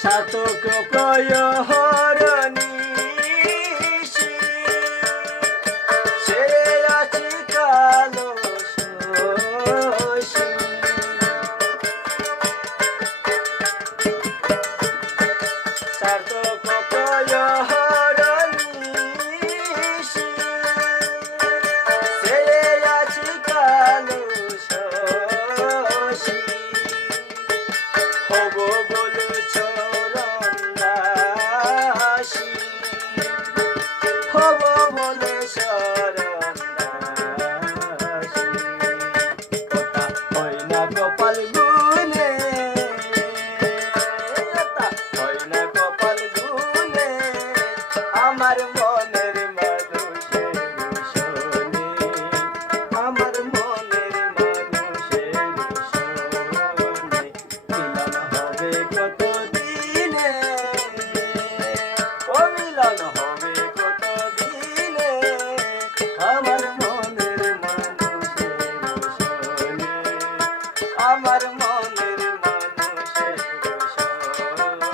সাতক প্রয়হরনিশি সেরে আছি কালো শশী সাতক প্রয়হরনিশি সেরে আছি কালো শশী হব বলেছ হব বলে শরণাসী কথা হয় না কপাল গুনে হয় না কপাল গুনে আমার মনের মানুষের শোনে আমার মনের মানুষের শোনে মিলন হবে কত দিনে ও মিলন হবে আমার মনের মানুষের শোনে আমার মনের মানুষের শোনে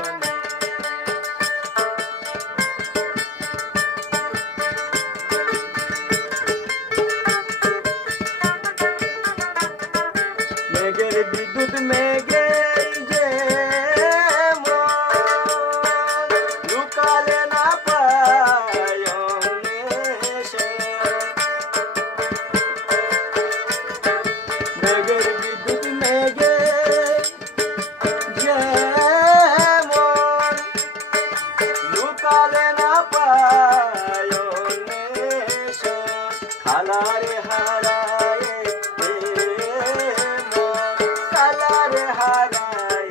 মেঘের বিদ্যুৎ মেঘে যে লুকালে না পায় মেঘের বিদ্যুৎ মেঘে যেমন লুকালে না পায় খালারে হারায় কালারে হারায়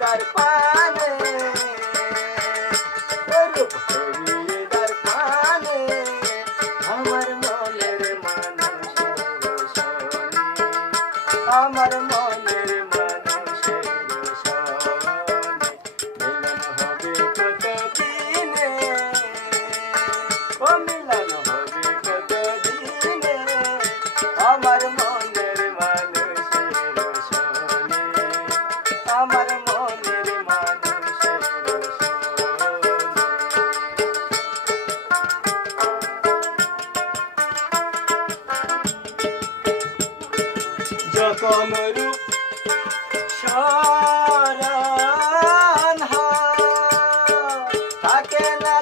দার পানে দার পানে আমার মনের মানুষের শোনে আমার মনের মানুষের শোনে মিলন হবে কত দিনে ও মিলন হবে কত দিনে আমার মনের মানুষের শোনে আমার মনের মানুষের যখন রূপ স্মরণ হয় থাকে না